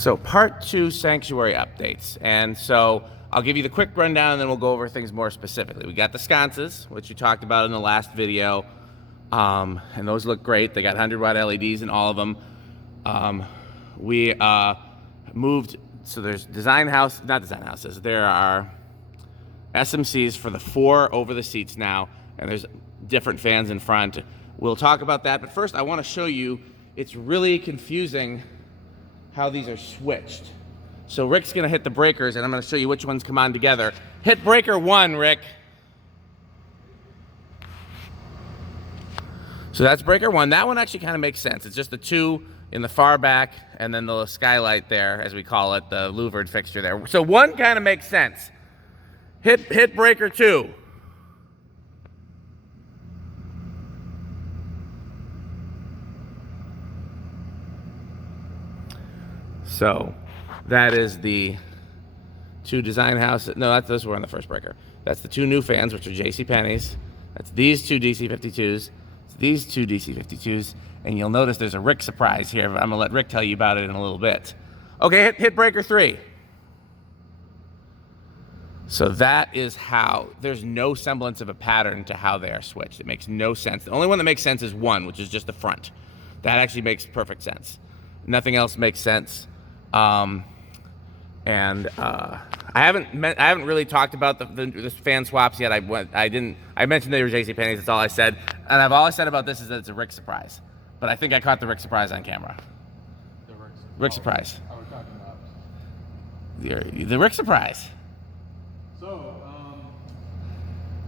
So part 2, sanctuary updates. And so I'll give you the quick rundown and then we'll go over things more specifically. We got the sconces, which you talked about in the last video. And those look great. They got 100-watt LEDs in all of them. We moved, so there's not design houses. There are SMCs for the 4 over the seats now, and there's different fans in front. We'll talk about that, but first I want to show you, it's really confusing how these are switched. So Rick's gonna hit the breakers and I'm gonna show you which ones come on together. Hit breaker 1, Rick. So that's breaker 1. That one actually kind of makes sense. It's just the 2 in the far back and then the skylight there, as we call it, the louvered fixture there. So 1 kind of makes sense. Hit breaker 2. So that is the 2 design houses. No, those were on the first breaker. That's the 2 new fans, which are JCPenney's. That's these 2 DC52s. It's these 2 DC52s. And you'll notice there's a Rick surprise here, but I'm gonna let Rick tell you about it in a little bit. Okay, hit breaker 3. So that is how, there's no semblance of a pattern to how they are switched. It makes no sense. The only one that makes sense is 1, which is just the front. That actually makes perfect sense. Nothing else makes sense. I haven't really talked about the fan swaps yet. I mentioned they were JCPenney's, that's all I said. And all I said about this is that it's a Rick surprise. But I think I caught the Rick surprise on camera. The Rick surprise. Oh, we're talking about The Rick surprise. So,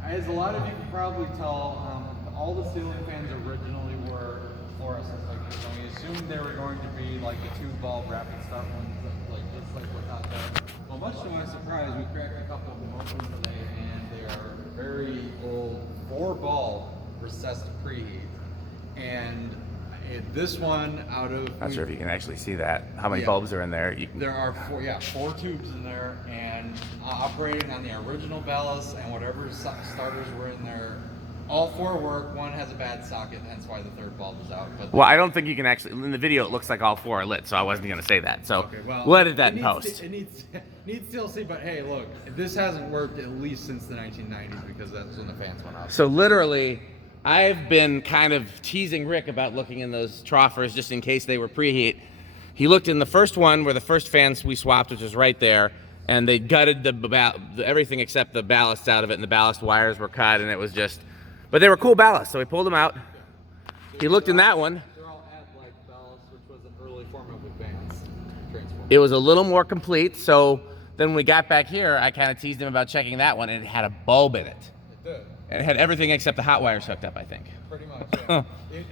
as a lot of you can probably tell, all the ceiling fans originally were fluorescent. Like, we assumed they were going to be like the 2-bulb rapid start ones, just like what's out there. Well, much to my surprise, we cracked a couple of them open today, and they are very old 4-bulb recessed preheat. And this one out of... Not sure if you can actually see that. How many bulbs are in there? There are 4 tubes in there, and operating on the original ballast and whatever starters were in there, all 4 work. 1 has a bad socket, hence why the 3rd bulb is out. But well, I don't think you can actually, in the video it looks like all 4 are lit, so I wasn't going to say that. So okay, well, we'll edit that in post. It needs TLC, but hey, look, this hasn't worked at least since the 1990s because that's when the fans went out. So literally, I've been kind of teasing Rick about looking in those troffers just in case they were preheat. He looked in the first one where the first fans we swapped, which was right there, and they gutted everything except the ballast out of it, and the ballast wires were cut, and it was just, but they were cool ballast, so we pulled them out. He looked in that one. They're all ad-like ballast, which was an early form of advanced transformer. It was a little more complete, so then when we got back here, I kind of teased him about checking that one, and it had a bulb in it. It did. And it had everything except the hot wires hooked up, I think. Pretty much, yeah.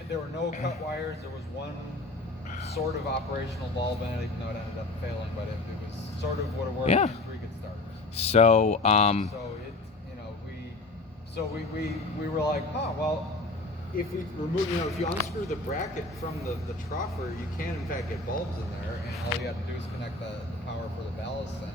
There were no cut wires. There was 1 sort of operational bulb in it, even though it ended up failing, but it was sort of what it worked. Yeah. 3 good starters. So, we were like, well, if we remove, if you unscrew the bracket from the troffer, you can in fact get bulbs in there, and all you have to do is connect the power for the ballast and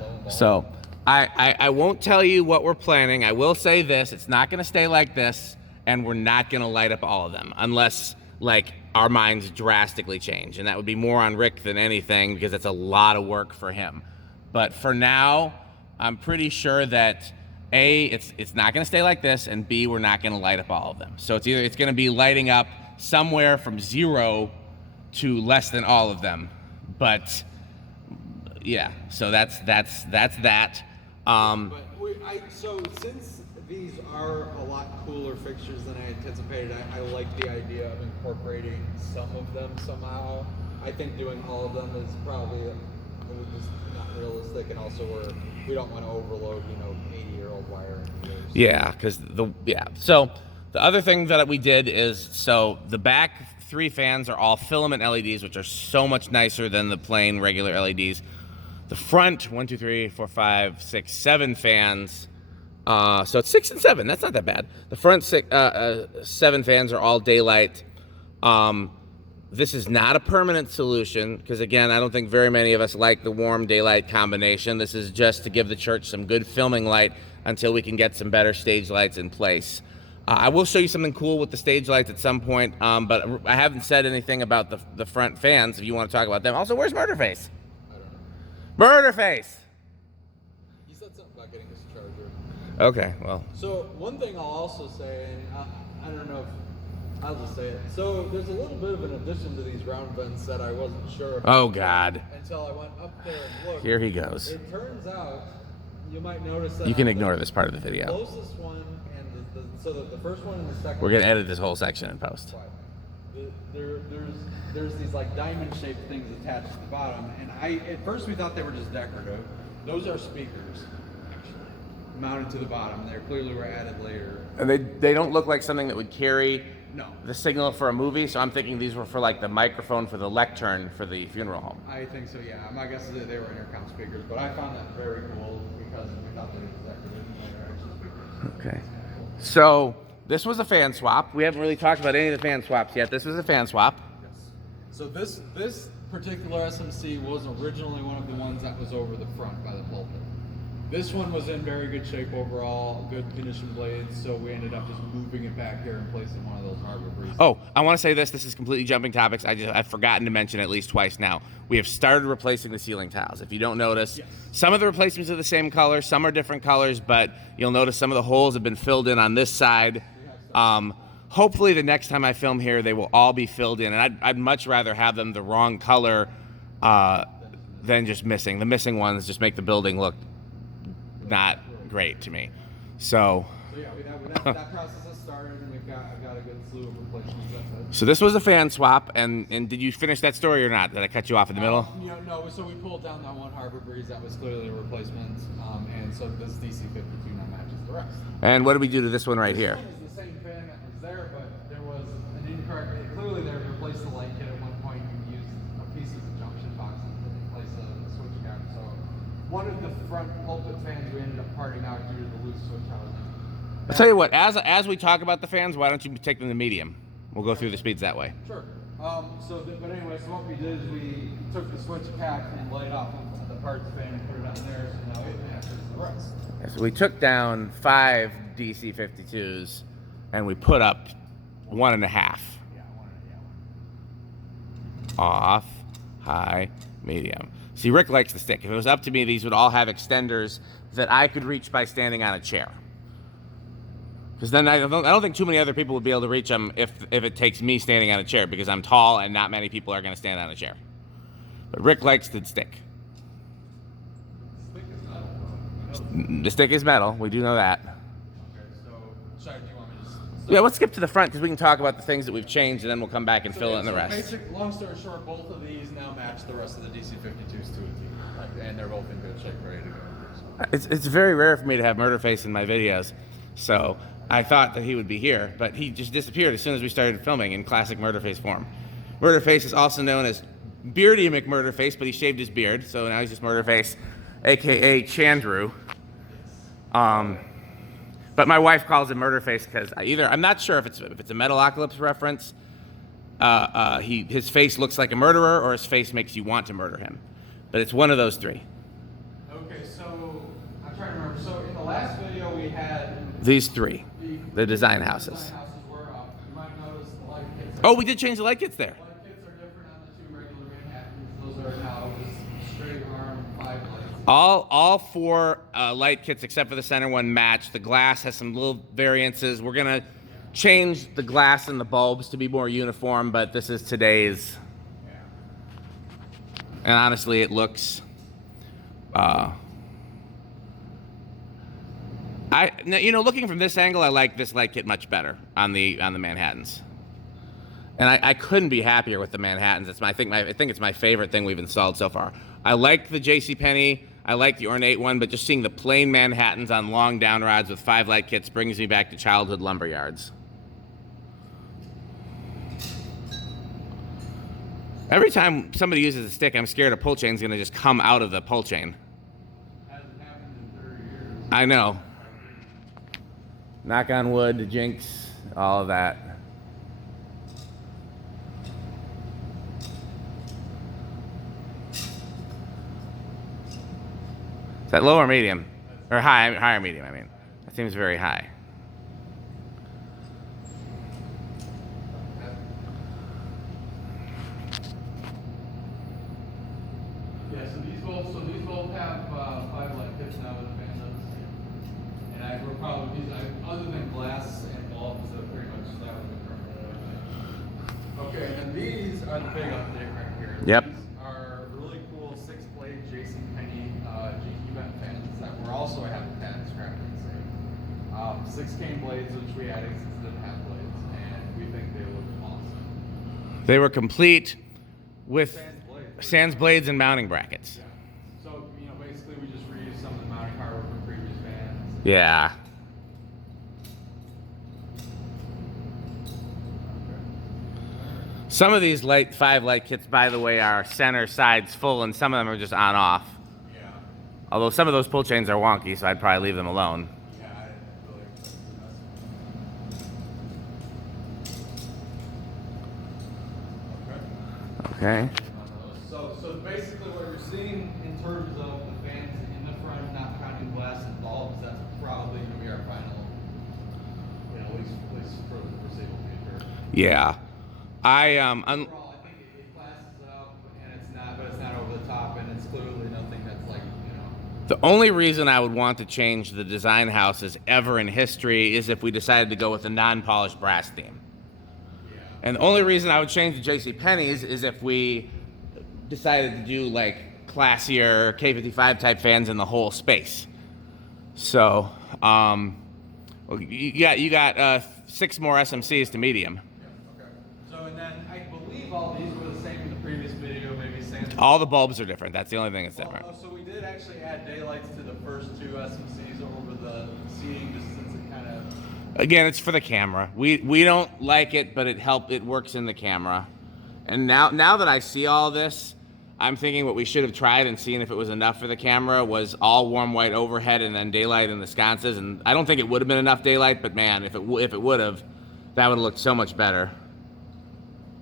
low and bulb. So, I won't tell you what we're planning. I will say this, it's not gonna stay like this, and we're not gonna light up all of them, unless, like, our minds drastically change, and that would be more on Rick than anything, because that's a lot of work for him. But for now, I'm pretty sure that A, it's not gonna stay like this, and B, we're not gonna light up all of them. So it's gonna be lighting up somewhere from 0 to less than all of them. But yeah, so that's that. So since these are a lot cooler fixtures than I anticipated, I like the idea of incorporating some of them somehow. I think doing all of them is probably just not realistic, and also we don't want to overload 80-year-old wiring. Yeah, So the other thing that we did is, so the back 3 fans are all filament LEDs, which are so much nicer than the plain regular LEDs. The front, 1, 2, 3, 4, 5, 6, 7 fans. So it's 6 and 7. That's not that bad. The front 7 fans are all daylight. This is not a permanent solution because, again, I don't think very many of us like the warm daylight combination. This is just to give the church some good filming light until we can get some better stage lights in place. I will show you something cool with the stage lights at some point, but I haven't said anything about the front fans if you want to talk about them. Also, where's Murderface? Murder face. He said something about getting his charger. Okay, well. So one thing I'll also say, and I don't know if I'll just say it. So there's a little bit of an addition to these round vents that I wasn't sure of. Oh God. Until I went up there and looked. Here he goes. It turns out, you might notice that You can ignore this part of the the video. closest one and so the first one and the second. We're gonna edit this whole section in post. There's these like diamond shaped things attached to the bottom, and at first we thought they were just decorative. Those are speakers, actually, mounted to the bottom. They clearly were added later. And they don't look like something that would carry No. the signal for a movie, so I'm thinking these were for like the microphone for the lectern for the funeral home. I think so, yeah. My guess is that they were intercom speakers, but I found that very cool because we thought they were just decorative and they were actually speakers. Okay. So this was a fan swap. We haven't really talked about any of the fan swaps yet. This was a fan swap. Yes. So this particular SMC was originally one of the ones that was over the front by the pulpit. This one was in very good shape overall, good condition blades, so we ended up just moving it back here and placing one of those Harbor Breeze. Oh, I want to say this. This is completely jumping topics. I've forgotten to mention at least twice now. We have started replacing the ceiling tiles. If you don't notice, Yes. some of the replacements are the same color, some are different colors, but you'll notice some of the holes have been filled in on this side. Hopefully the next time I film here, they will all be filled in, and I'd much rather have them the wrong color than just missing. The missing ones just make the building look not great to me. So yeah, that process has started, and I've got a good slew of replacements. So this was a fan swap, and did you finish that story or not? Did I cut you off in the middle? No, so we pulled down that one Harbor Breeze that was clearly a replacement, and so this DC52 now matches the rest. And what did we do to this one right here? This one is the same fan that was there, but there was an incorrect. Clearly, they replaced the light kit at one point and used a piece of the junction box to replace a switch guard. So one of the front pulpit fans we ended up parting out due to the loose switch housing. I'll tell you what. As we talk about the fans, why don't you take them to medium? We'll go through the speeds that way. Sure. But anyway, so what we did is we took the switch pack and laid off the parts fan and put it on there, so now it matches the rest. Yeah, so we took down 5 DC52s, and we put up 1.5. Yeah, Off, high, medium. See, Rick likes the stick. If it was up to me, these would all have extenders that I could reach by standing on a chair. Because then I don't think too many other people would be able to reach them if it takes me standing on a chair, because I'm tall and not many people are going to stand on a chair. But Rick likes the stick. The stick is metal, though. The stick is metal. We do know that. Okay, so, sorry, do you want me to just... Yeah, let's skip to the front because we can talk about the things that we've changed, and then we'll come back and fill in the rest. Long story short, both of these now match the rest of the DC52s to a T. And they're both in good shape, ready to go. It's very rare for me to have Murderface in my videos, so I thought that he would be here, but he just disappeared as soon as we started filming in classic Murderface form. Murderface is also known as Beardy McMurderface, but he shaved his beard, so now he's just Murderface, aka Chandru. But my wife calls him Murderface because I'm not sure if it's a Metalocalypse reference. His face looks like a murderer, or his face makes you want to murder him. But it's one of those three. Okay, so I'm trying to remember. So in the last video we had These three, the design houses. Design houses were up. You might notice the light kits. Oh, we did change the light kits there. Light kits are different on the two regular Manhattans. Those are now just straight arm 5 lights. All 4 light kits except for the center one match. The glass has some little variances. We're gonna change the glass and the bulbs to be more uniform, but this is today's. Yeah. And honestly, it looks. Looking from this angle, I like this light kit much better on the Manhattans. And I couldn't be happier with the Manhattans. I think it's my favorite thing we've installed so far. I like the JCPenney. I like the Ornate one, but just seeing the plain Manhattans on long down rods with 5 light kits brings me back to childhood lumber yards. Every time somebody uses a stick, I'm scared a pull chain's gonna just come out of the pull chain. Hasn't happened in 30 years. I know. Knock on wood, the jinx, all of that. Is that low or medium? Or high, high or medium, I mean. That seems very high. Yeah, so these both have 5 light kits now with the fan does. And we're probably other than glass and bulbs, pretty much that would be perfect. Okay, and then these are the big update right here. Yep. These are really cool 6-blade JCPenney GQ vent fans that were also have the patent scrap inside. 6 cane blades, which we added since it didn't have blades, and we think they look awesome. They were complete with Sans blades. sans blades and mounting brackets. Yeah. So, basically we just reused some of the mounting hardware from previous fans. Yeah. Some of these 5 light kits, by the way, are center sides full, and some of them are just on off. Yeah. Although some of those pull chains are wonky, so I'd probably leave them alone. Yeah, I didn't really expect to do that. Okay. So basically what you're seeing in terms of the fans in the front, not counting glass and bulbs, that's probably going to be our final, at least for the foreseeable future. Yeah. Overall, I think it classes up, and it's not over the top, and it's clearly nothing that's like, The only reason I would want to change the design houses ever in history is if we decided to go with a non-polished brass theme. Yeah. And the only reason I would change the JCPenney's is if we decided to do like classier K55 type fans in the whole space. So, you got 6 more SMCs to medium. Yeah, okay. So, and then I believe all these were the same in the previous video, maybe same. All the bulbs are different. That's the only thing that's different. So we did actually add daylights to the first 2 SMCs over the seating, just since it kind of. Again, it's for the camera. We don't like it, but it works in the camera. And now that I see all this, I'm thinking what we should have tried and seen if it was enough for the camera was all warm white overhead and then daylight in the sconces. And I don't think it would have been enough daylight, but man, if it would have, that would have looked so much better.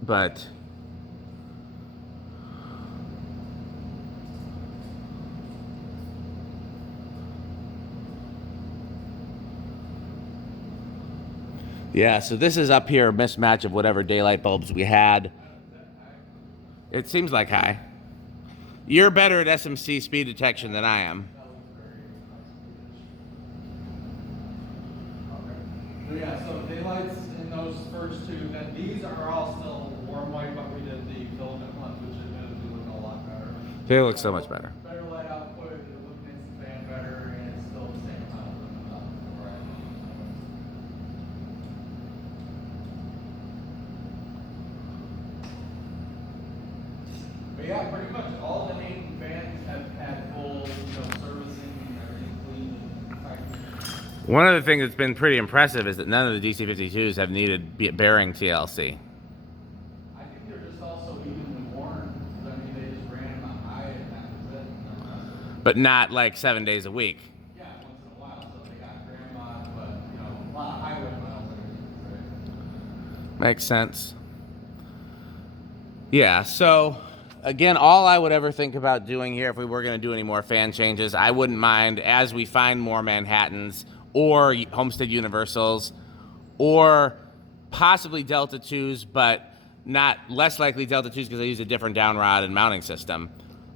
But yeah, so this is up here a mismatch of whatever daylight bulbs we had. It seems like high. You're better at SMC speed detection than I am. So yeah, so daylights in those first 2, then these are all still warm white, but we did the filament ones, which admittedly look a lot better. They look so much better. Better light output, it illuminates the fan better, and it's still the same amount of But yeah, pretty much all the main fans have had full, servicing and everything clean and factory. One of the things that's been pretty impressive is that none of the DC52s have needed bearing TLC. I think they're just also evenly worn. I mean, they just ran them high and that was it. But not like 7 days a week. Yeah, once in a while, so they got grandma, but a lot of highway miles. Right? Makes sense. Yeah, so again, all I would ever think about doing here if we were going to do any more fan changes, I wouldn't mind as we find more Manhattans or Homestead Universals or possibly Delta 2s, but not less likely Delta 2s because they use a different down rod and mounting system.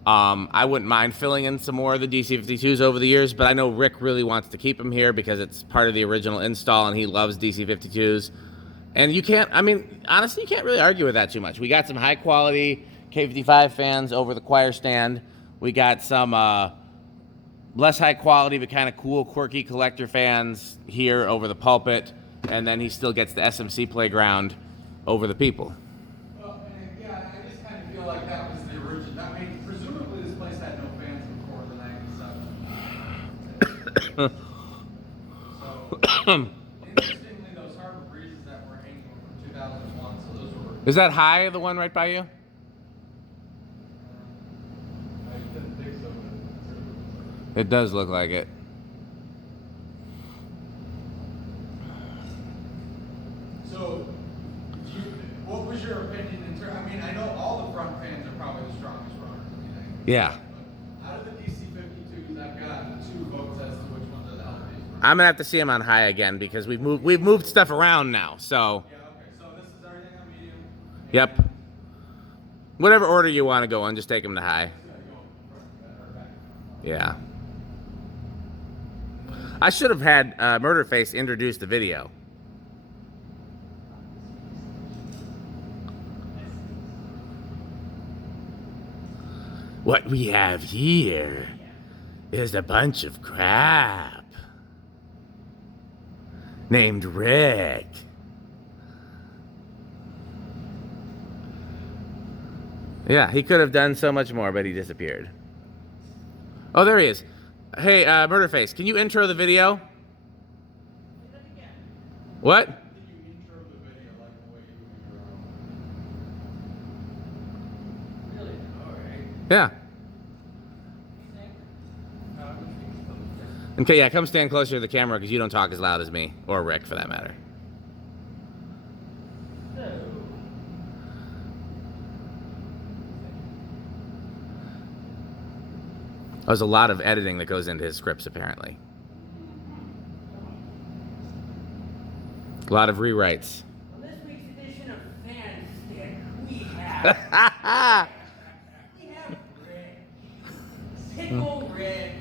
I wouldn't mind filling in some more of the DC52s over the years, but I know Rick really wants to keep them here because it's part of the original install and he loves DC52s. And you can't, I mean, honestly, you can't really argue with that too much. We got some high quality K55 fans over the choir stand. We got some less high quality but kind of cool, quirky collector fans here over the pulpit. And then he still gets the SMC playground over the people. Well, and yeah, I just kind of feel like that was the original. I mean, presumably this place had no fans before the 97. So, interestingly, those Harbor Breezes that were hanging from 2001, so those were. Is that high, the one right by you? I didn't think so, but It does look like it. So, what was your opinion in terms? I mean, I know all the front fans are probably the strongest runners. Yeah. But out of the DC52s, I've gotten 2 votes as to which ones are the healthiest. I'm gonna have to see him on high again because we've moved stuff around now. So. Yeah. Okay. So this is everything on medium. Yep. Whatever order you want to go on, just take them to high. Go Yeah. I should have had Murderface introduce the video. What we have here is a bunch of crap named Rick. Yeah, he could have done so much more, but he disappeared. Oh, there he is. Hey, Murderface, can you intro the video? What? Can you intro the video like the way you do your own? Really? Alright. Yeah. Okay, yeah, come stand closer to the camera because you don't talk as loud as me, or Rick for that matter. There's a lot of editing that goes into his scripts, apparently. A lot of rewrites. On this week's edition of FANSTICK, we have Rick. Pickle Rick.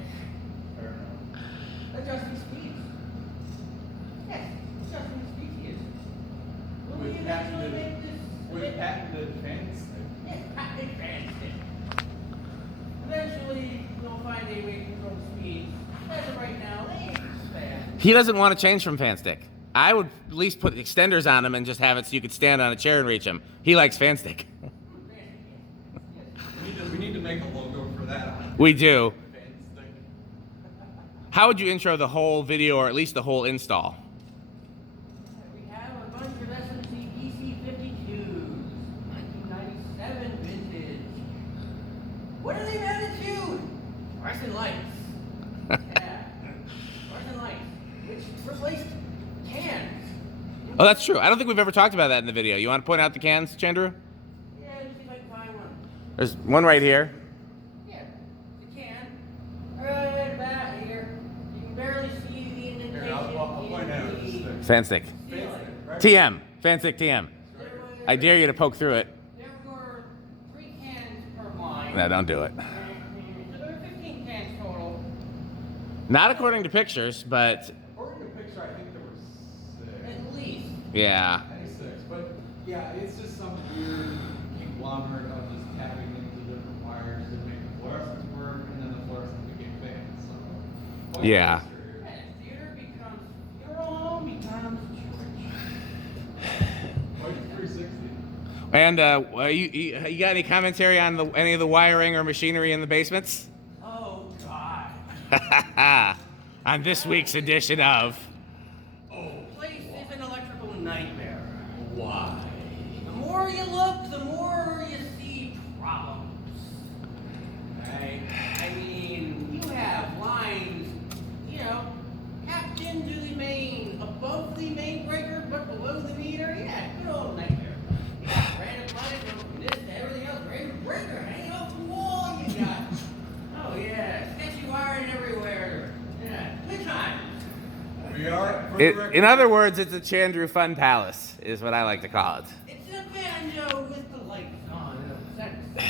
Adjusting speeds. Yes, adjusting speeds he is. Will we eventually make this? With patented fans. Yes, patented FANSTICK. Eventually, we'll find a way to control the speeds. As of right now, they ain't fast. He doesn't want to change from FANSTICK. I would at least put extenders on him and just have it so you could stand on a chair and reach him. He likes FANSTICK. We need to make a logo for that. We do. FANSTICK. How would you intro the whole video, or at least the whole install? We have a bunch of SMC DC-52s, 1997 vintage. What are they mounted to? Fluorescent lights. Yeah, fluorescent lights, which replaced cans. Oh, that's true. I don't think we've ever talked about that in the video. You want to point out the cans, Chandra? Yeah, let me see if I can find one. There's one right here. Yeah, the can. Right about here. You can barely see the indentation. Here, I'll point out in this the thing. FANSTICK. ceiling. Right? TM. FANSTICK TM. There was- I dare you to poke through it. There were 3 cans per line. No, don't do it. So there were 15 cans total. Not according to pictures, but According to picture, I think there were 6. At least. yeah. I think 6. But yeah, it's just some weird conglomerate of just tapping into different wires to make the fluorescents work, and then the fluorescents became fans. So, quite Yeah. a mystery. Yeah, theater becomes funeral home becomes church. Quite a 360. And you got any commentary on any of the wiring or machinery in the basements? Oh God. On this week's edition of The place is an electrical nightmare. Why? The more you look, the more you see problems. Right? I mean, you have lines, tapped into the main, above the main breaker, but below the meter. Yeah, good old nightmare. You got random lines going from this to everything else. Random breaker hanging off the wall. You got, oh yeah, sketchy wiring everywhere. Yeah, good times. We are. For the record, in other words, it's a Chandru Fun Palace, is what I like to call it. It's a banjo with the lights on in a sense.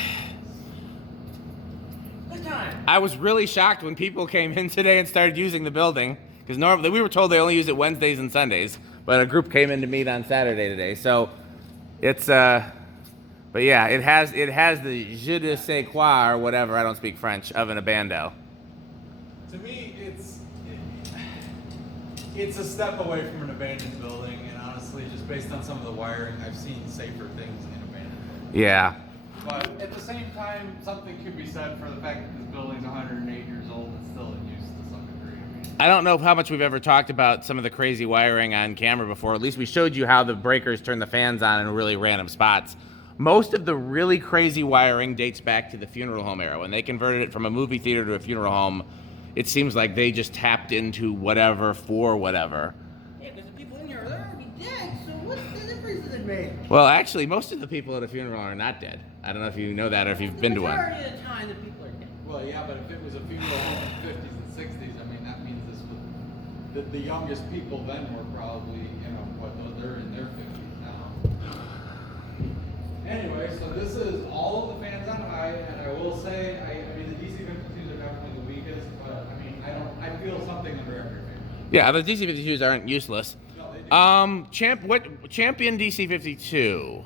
Good time. I was really shocked when people came in today and started using the building, because normally we were told they only use it Wednesdays and Sundays, but a group came in to meet on Saturday today. So it's but yeah, it has the je ne sais quoi or whatever, I don't speak French, of an abando. to me, it's a step away from an abandoned building, and honestly, just based on some of the wiring, I've seen safer things in abandoned buildings. Yeah. But at the same time, something could be said for the fact that this building's 108 years old and still in use to some degree. I mean, I don't know how much we've ever talked about some of the crazy wiring on camera before. At least we showed you how the breakers turn the fans on in really random spots. Most of the really crazy wiring dates back to the funeral home era. When they converted it from a movie theater to a funeral home, it seems like they just tapped into whatever for whatever. Yeah, because the people in here are already dead, so what's the difference does it make? Well, actually, most of the people at a funeral are not dead. I don't know if you know that or if you've been to The one. majority of the time, the people are dead. well, yeah, but if it was a funeral home in the 50s and 60s, I mean, that means this was the youngest people then were probably, they're in their 50s now. Anyway, so this is all of the fans on high, and I will say, I mean, the DC-52s are definitely the weakest. Yeah, the DC52s aren't useless. No, they do. Champion DC52.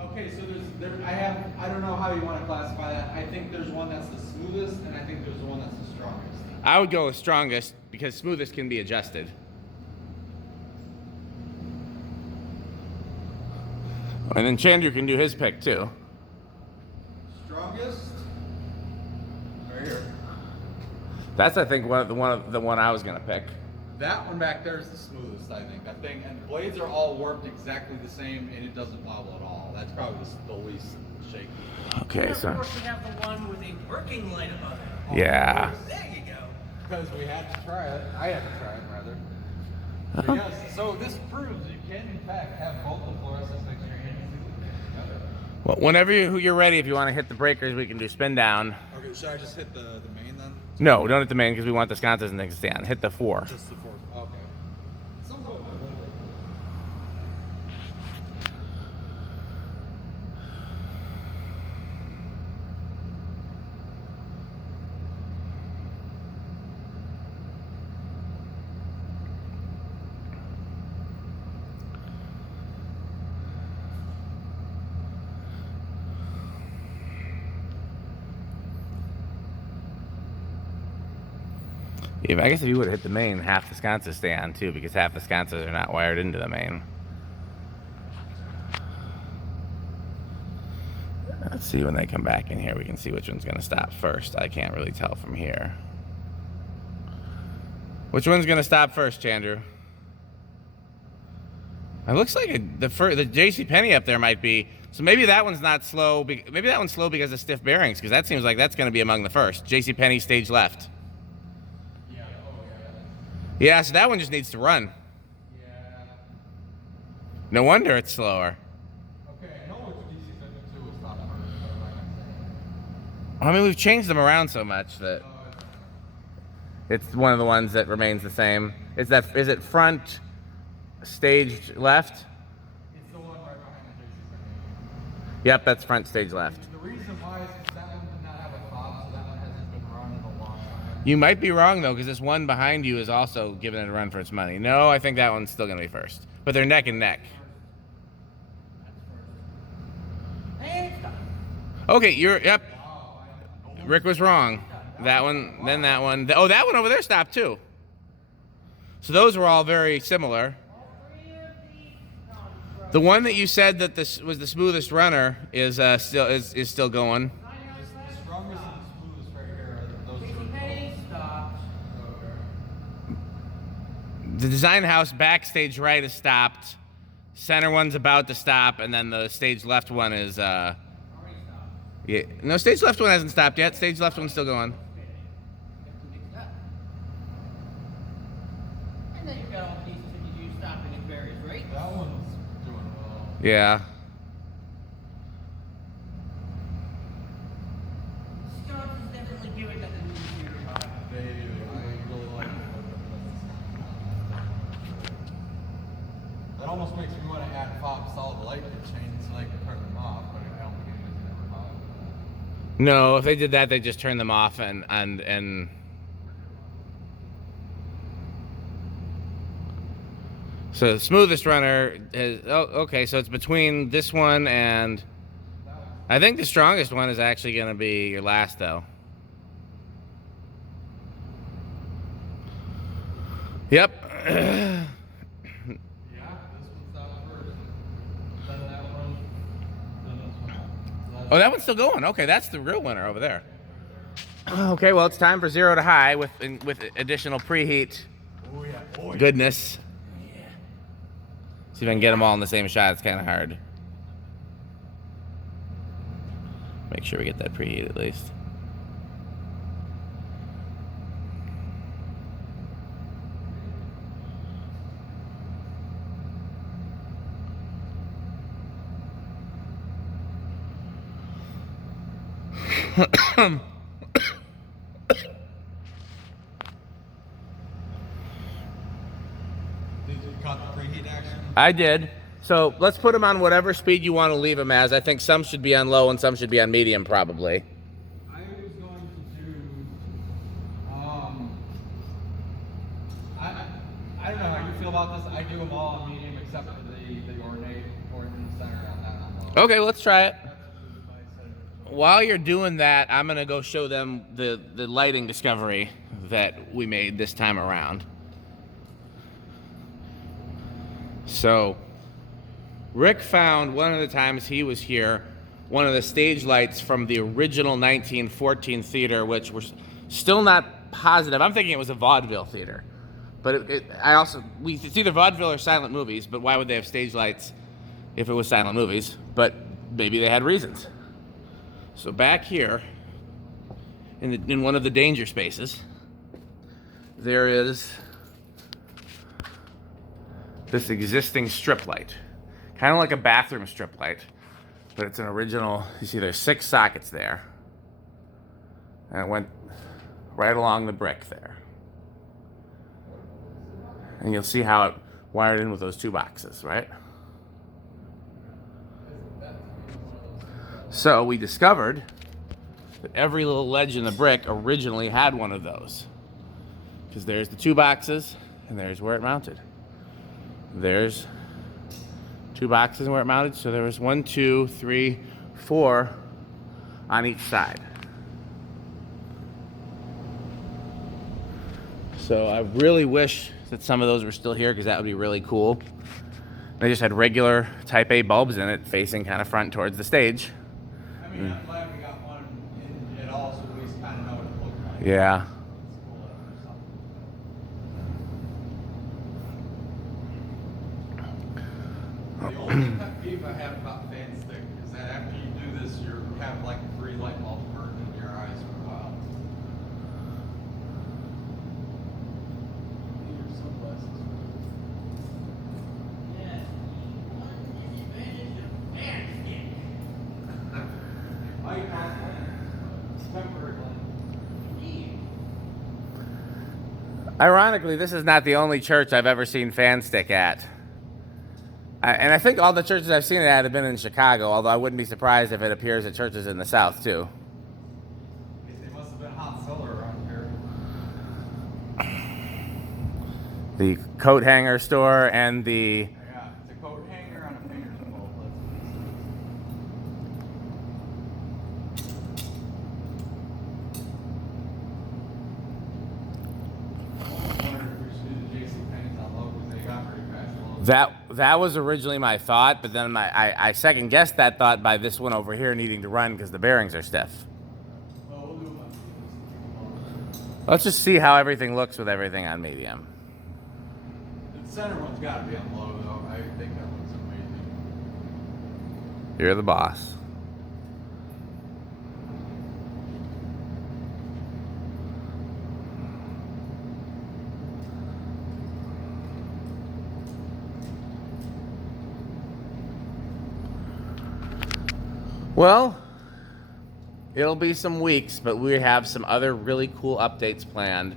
Okay, so I don't know how you want to classify that. I think there's one that's the smoothest, and I think there's one that's the strongest. I would go with strongest because smoothest can be adjusted. And then Chandru can do his pick too. Strongest? Right here. That's I think the one I was gonna pick. That one back there is the smoothest, I think. That thing, and the blades are all warped exactly the same, and it doesn't wobble at all. That's probably the least shaky. Okay, And so of course, we have the one with a working light above it. yeah. There you go. Because we had to try it. I had to try it, rather. But yes, so this proves you can, in fact, have both the fluorescent fixture and the ceiling together. Well, whenever you're ready, if you want to hit the breakers, we can do spin down. Okay, should I just hit the main then? No, don't hit the main because we want the sconces and things to stay on. Hit the 4. Just the fourth. Okay. Some sort of Yeah, I guess if you would have hit the main, half the sconces stay on too because half the sconces are not wired into the main. Let's see when they come back in here. We can see which one's going to stop first. I can't really tell from here. Which one's going to stop first, Chandru? It looks like the JCPenney up there might be. So maybe that one's not slow. Maybe that one's slow because of stiff bearings because that seems like that's going to be among the first. JCPenney stage left. Yeah, so that one just needs to run. Yeah. No wonder it's slower. Okay, I know which DC52 was not first, but I'm not gonna say. I mean, we've changed them around so much that it's one of the ones that remains the same. Is it front stage left? It's the one right behind the JCPenney. Yep, that's front stage left. The reason why is because that one did not have a fob, so that one hasn't been run in a long time. You might be wrong though, because this one behind you is also giving it a run for its money. No, I think that one's still gonna be first. But they're neck and neck. And stop. Okay, yep. Rick was wrong. That one, then that one. Oh, that one over there stopped too. So those were all very similar. The one that you said that this was the smoothest runner is still going. The strongest and the smoothest right here are those two. JCPenney stopped. The design house backstage right is stopped. Center one's about to stop, and then the stage left one is Already stopped. yeah. No, stage left one hasn't stopped yet. Stage left one's still going. And then you've got all these that you do stopping at various rates. That one's doing well. Yeah. Scott is definitely doing that in the interior. They do. I really like it. That almost makes me want to add fob solid light to the chains so I can turn them off, but I don't think anybody's ever thought of that. No, if they did that, they'd just turn them off and so the smoothest runner is okay. So it's between this one and I think the strongest one is actually going to be your last though. Yep. Yeah, this one stopped first. Then that one. Then this one. Oh, that one's still going. Okay, that's the real winner over there. Okay, well, it's time for 0 to high with additional preheat Oh yeah. Oh yeah. goodness. See if I can get them all in the same shot. It's kind of hard. Make sure we get that preheat at least. Did you cut the preheat action? I did. So let's put them on whatever speed you want to leave them as. I think some should be on low and some should be on medium probably. I was going to do about this, I do them all on medium except for the ornate center on that on low. Okay, let's try it. That's my setting. While you're doing that, I'm gonna go show them the lighting discovery that we made this time around. So, Rick found one of the times he was here, one of the stage lights from the original 1914 theater, which we're still not positive. I'm thinking it was a vaudeville theater, but it's either vaudeville or silent movies. But why would they have stage lights if it was silent movies? But maybe they had reasons. So back here, in one of the danger spaces, there is this existing strip light, kind of like a bathroom strip light, but it's an original. You see there's 6 sockets there, and it went right along the brick there. And you'll see how it wired in with those 2 boxes, right? So we discovered that every little ledge in the brick originally had one of those. Because there's the 2 boxes, and there's where it mounted. There's 2 boxes where it mounted, so there was 1, 2, 3, 4 on each side. So I really wish that some of those were still here because that would be really cool. They just had regular type A bulbs in it facing kind of front towards the stage. I mean, I'm glad we got one in it all, so we kind of know what it looks like. Yeah. The only pet peeve I have about FANSTICK is that after you do this, you have like 3 light bulbs burning in your eyes for a while. Need your sunglasses. Yes, one disadvantage of FANSTICK. Might not temporary lens. Indeed. Ironically, this is not the only church I've ever seen FANSTICK at. And I think all the churches I've seen it at have been in Chicago, although I wouldn't be surprised if it appears at churches in the South, too. They must have been hot cellar around here. The coat hanger store and the... Yeah, it's a coat hanger on a painter's bulb. I wonder if we should do the JC Penney's on low because they got pretty fast low. That was originally my thought, but then I second guessed that thought by this one over here needing to run because the bearings are stiff. Well, we'll do them on Let's just see how everything looks with everything on medium. the center one's got to be on low, though. I think that looks amazing. You're the boss. Well, it'll be some weeks, but we have some other really cool updates planned.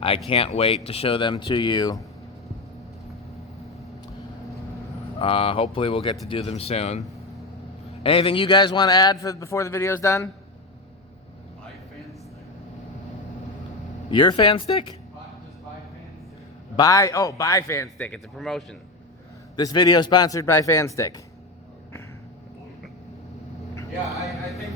I can't wait to show them to you. Hopefully we'll get to do them soon. Anything you guys want to add before the video's done? Buy FANSTICK. Your FANSTICK? Just buy FANSTICK. Buy FANSTICK. It's a promotion. This video is sponsored by FANSTICK. Yeah, I think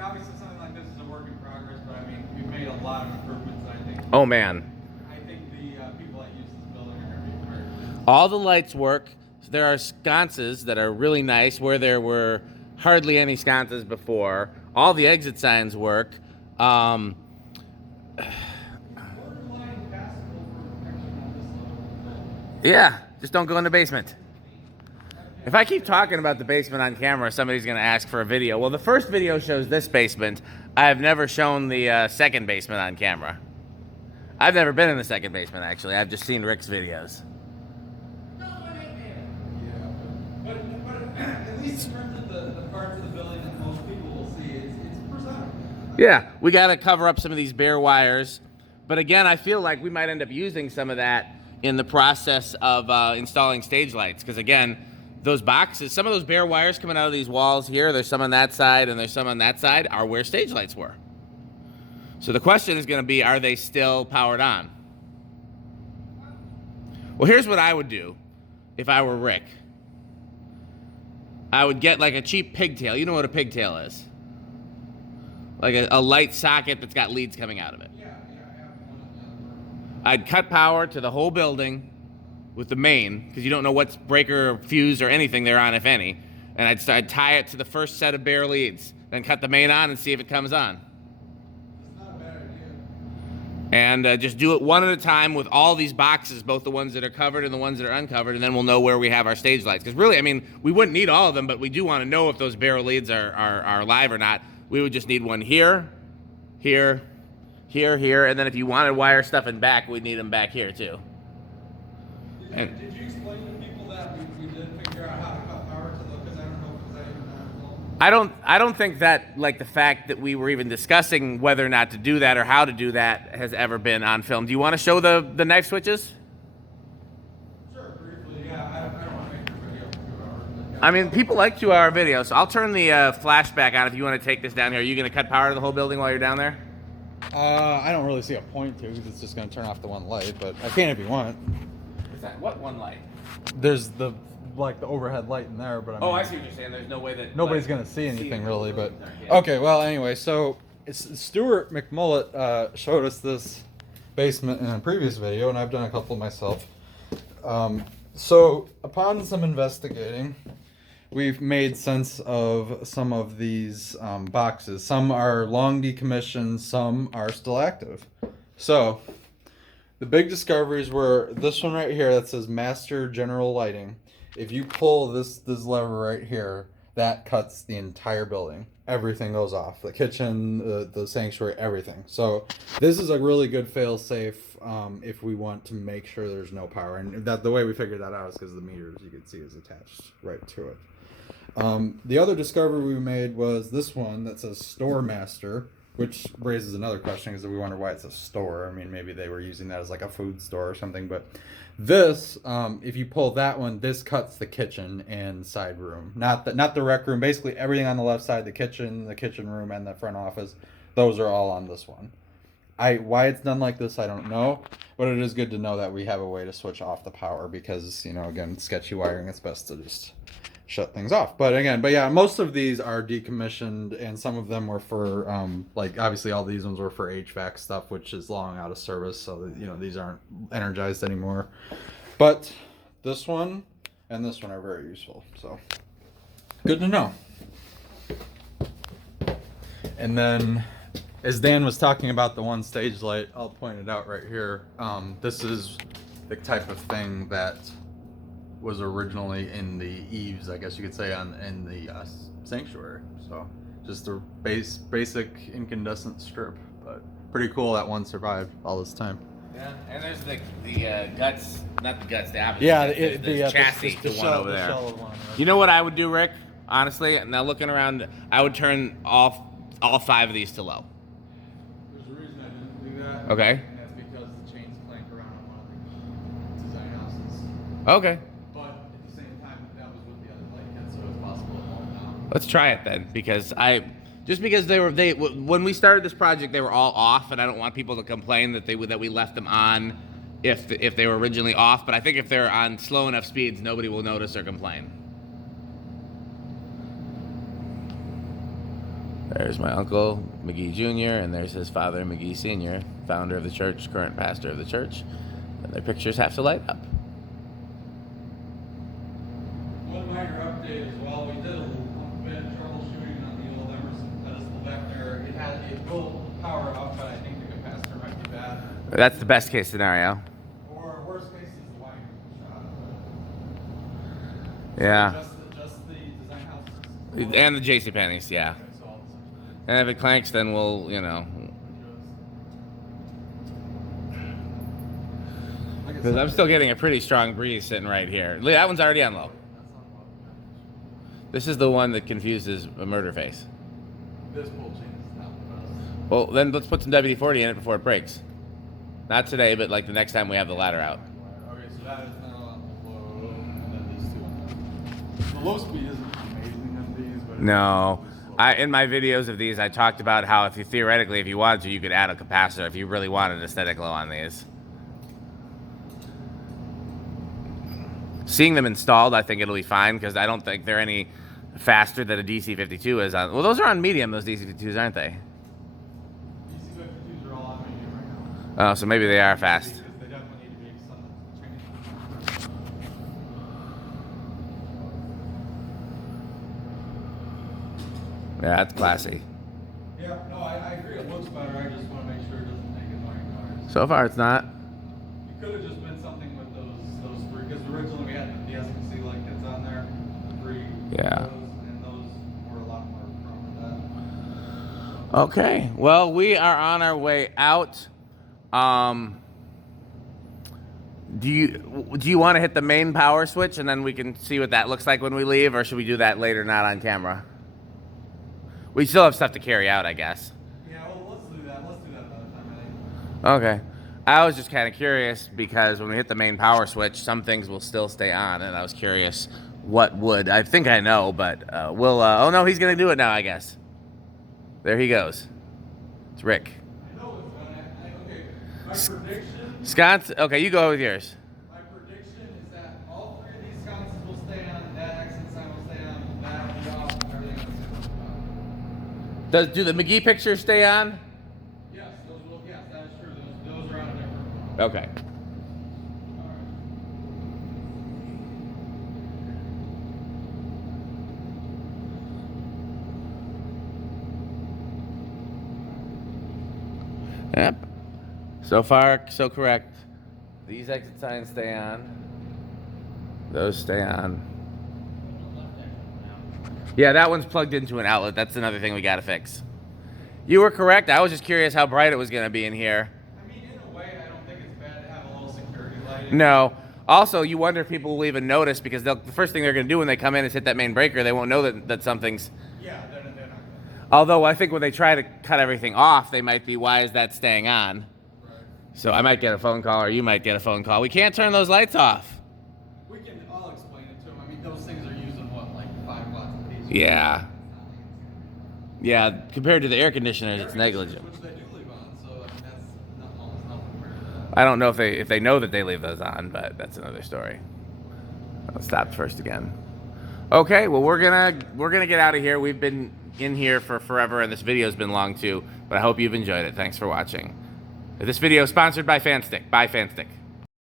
obviously something like this is a work in progress, but I mean, we've made a lot of improvements. I think. Oh man. I think the people that use this building are going to be very pleased. All the lights work. There are sconces that are really nice where there were hardly any sconces before. All the exit signs work. Borderline passable for protection on this level. Yeah, just don't go in the basement. If I keep talking about the basement on camera, somebody's going to ask for a video. Well, the first video shows this basement. I have never shown the second basement on camera. I've never been in the second basement, actually. I've just seen Rick's videos. Yeah, but at least in terms of the parts of the building that most people will see, it's presentable. Yeah, we got to cover up some of these bare wires. But again, I feel like we might end up using some of that in the process of installing stage lights. Because again, those boxes, some of those bare wires coming out of these walls here, there's some on that side and there's some on that side, are where stage lights were. So the question is going to be, are they still powered on? Well, here's what I would do if I were Rick. I would get like a cheap pigtail. You know what a pigtail is? Like a light socket that's got leads coming out of it. Yeah, I have one. I'd cut power to the whole building with the main, because you don't know what's breaker or fuse or anything they're on, if any. And I'd tie it to the first set of bare leads, then cut the main on and see if it comes on. That's not a bad idea. And just do it one at a time with all these boxes, both the ones that are covered and the ones that are uncovered, and then we'll know where we have our stage lights. Because really, I mean, we wouldn't need all of them, but we do want to know if those bare leads are live or not. We would just need one here, here, here, and then if you wanted wire stuff in back, we'd need them back here too. Did you explain to people that we did figure out how to cut power to the, because I don't know if that even on film? I don't think that, like, the fact that we were even discussing whether or not to do that or how to do that has ever been on film. Do you want to show the knife switches? Sure, briefly, yeah. I don't want to make your video 2 hours. But yeah. I mean, people like 2-hour videos, so I'll turn the flashback on if you want to take this down here. Are you going to cut power to the whole building while you're down there? I don't really see a point to, because it's just going to turn off the one light, but I can if you want. What's that? What one light? There's the overhead light in there, but I mean, Oh, I see what you're saying. There's no way that nobody's gonna see anything really. But okay, well, anyway, so Stuart McMullet showed us this basement in a previous video, and I've done a couple myself. So upon some investigating, we've made sense of some of these boxes. Some are long decommissioned, some are still active. So the big discoveries were this one right here that says Master General Lighting. If you pull this lever right here, that cuts the entire building. Everything goes off. The kitchen, the sanctuary, everything. So this is a really good fail-safe if we want to make sure there's no power. And that the way we figured that out is because the meters, you can see, is attached right to it. The other discovery we made was this one that says Store Master, which raises another question because we wonder why it's a store. I mean, maybe they were using that as like a food store or something. But this, if you pull that one, this cuts the kitchen and side room, not the rec room. Basically, everything on the left side, the kitchen room, and the front office, those are all on this one. Why it's done like this, I don't know, but it is good to know that we have a way to switch off the power because, you know, again, sketchy wiring, it's best to just shut things off. But yeah, most of these are decommissioned, and some of them were for like obviously all these ones were for HVAC stuff, which is long out of service, so that, you know, these aren't energized anymore. But this one and this one are very useful, so good to know. And then, as Dan was talking about the one stage light, I'll point it out right here. This is the type of thing that was originally in the eaves, I guess you could say, in the sanctuary. So just a basic incandescent strip, but pretty cool that one survived all this time. Yeah, and there's the guts, not the guts, the opposite. Yeah, the chassis, the one over there. One, right? You know what I would do, Rick? Honestly, now looking around, I would turn all 5 of these to low. There's a reason I didn't do that. Okay. And that's because the chains clank around on one of the design houses. Okay. But at the same time, that was with the other light kit, so it's possible it won't down. Let's try it then, because when we started this project, they were all off, and I don't want people to complain that we left them on if they were originally off. But I think if they're on slow enough speeds, nobody will notice or complain. There's my uncle, McGee Jr., and there's his father, McGee Sr., founder of the church, current pastor of the church. And their pictures have to light up. One minor update as well. We did a bit of troubleshooting on the old Emerson pedestal back there. It will power up, but I think the capacitor might be bad. That's the best case scenario. Or worst case is the wiring shot. Yeah. Just the design houses. And the JCPenney's, yeah. Okay, so all the sections. And if it clanks, then we'll, you know. Because I'm still getting a pretty strong breeze sitting right here. That one's already on low. This is the one that confuses a murder face. This pull chain is not the best. Well, then let's put some WD-40 in it before it breaks. Not today, but like the next time we have the ladder out. Okay, so that is now on the low, and then these two on the low speed isn't amazing on these, but No. In my videos of these, I talked about how if you wanted to, you could add a capacitor if you really wanted a static low on these. Seeing them installed, I think it'll be fine because I don't think they're any faster than a DC52 is on. Well, those are on medium, those DC52s, aren't they? DC-52s are all on medium right now. Oh, so maybe they are fast. Because they definitely need to be some training. Yeah, that's classy. Yeah, no, I agree. It looks better. I just want to make sure it doesn't make annoying noise. So far, it's not. It could have just been something with those three, because originally we had the SMC like kits on there, the three. Yeah. And those were a lot more prone to that. Okay, well, we are on our way out. Do you want to hit the main power switch and then we can see what that looks like when we leave, or should we do that later, not on camera? We still have stuff to carry out, I guess. Yeah, well, let's do that. Let's do that another time, I think. Okay. I was just kind of curious because when we hit the main power switch, some things will still stay on, and I was curious what would. I think I know, but we'll. Oh no, he's gonna do it now, I guess. There he goes. It's Rick. I know it's gonna. Okay, my prediction. Scott. Okay, you go with yours. My prediction is that all three of these sconces will stay on. That exit sign will stay on. That will be off. And everything else will be on. Do the McGee pictures stay on? Yes, those will. Yes, that is true. Those are on a different one. Okay. Yep. So far, so correct. These exit signs stay on. Those stay on. Yeah, that one's plugged into an outlet. That's another thing we gotta fix. You were correct. I was just curious how bright it was gonna be in here. I mean, in a way, I don't think it's bad to have a little security light. No. Also, you wonder if people will even notice because the first thing they're gonna do when they come in is hit that main breaker. They won't know that something's. Yeah, they're not gonna. Although I think when they try to cut everything off, they might be, why is that staying on? Right. So I might get a phone call, or you might get a phone call. We can't turn those lights off. I'll explain it to them. I mean, those things are using what, like 5 watts a piece? Yeah. Yeah, compared to the air conditioners, it's negligible. Which they do leave on, so I mean, that's almost nothing compared to that. I don't know if they know that they leave those on, but that's another story. I'll stop first again. Okay, well we're gonna get out of here. We've been in here for forever, and this video's been long too. But I hope you've enjoyed it. Thanks for watching. This video is sponsored by FANSTICK. Bye, FANSTICK.